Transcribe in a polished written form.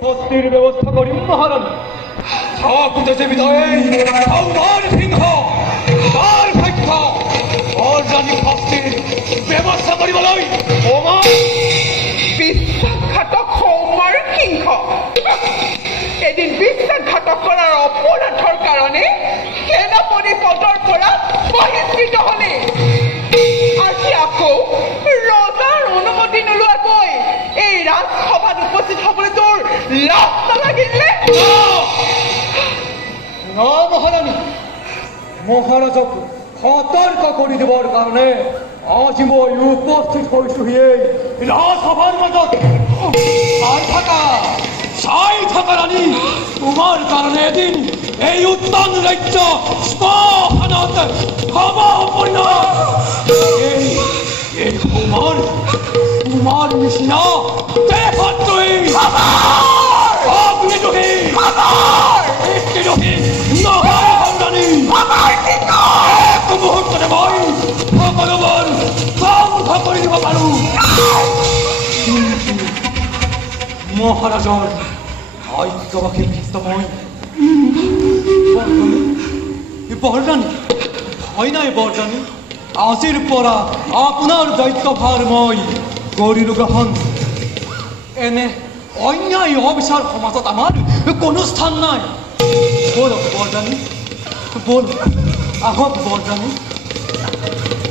বস্তির ব্যবস্থা করি মহারানী। যে বিদায় আমার সিংহ তার ভাগ্য রানী বস্তির ব্যবস্থা করিবলৈ আমার বিশ্বাসঘাতক সৌমাৰ সিংহ এদিন বিশ্বাসঘাতক কৰাৰ অপৰাধৰ কাৰণে সেনাপতি পদৰ পৰা বহিষ্কৃত হলে আজি আকৌ ৰজাৰ অনুমতি নোলোৱাকৈ এই ৰাজসভাত উপস্থিত হ'বলৈ তোৰ লাজ নালাগিলে? না মহারানী, মহারাজক সতর্ক করে দেবার কারণে আজ মই উপস্থিত হয়েছি এই রাজসভার মাজত। চাই থাকা রানী, তোমার কারণে এদিন এই উত্তান রাজ্য শ্মশানত হব এই তোমার নিচিনা দেহদ্ৰোহী অগ্নিদ্ৰোহী নহয় ৰাণী। এক মুহূৰ্ততে মই সকলোবোৰ ধ্বংস কৰি দিব পাৰো। মহাৰাজৰ আজ্ঞাবাসী মই বৰৰাণী, ভয় নাই বৰৰাণী, আজিৰ পৰা আপোনাৰ দায়িত্বভাৰ মই কৰিলো গ্ৰহণ। এনে অন্যায় অবিচাৰ সমাজত আমাৰ কোনো স্থান নাই। বলক বৰৰাণী, বল আহক বৰৰাণী।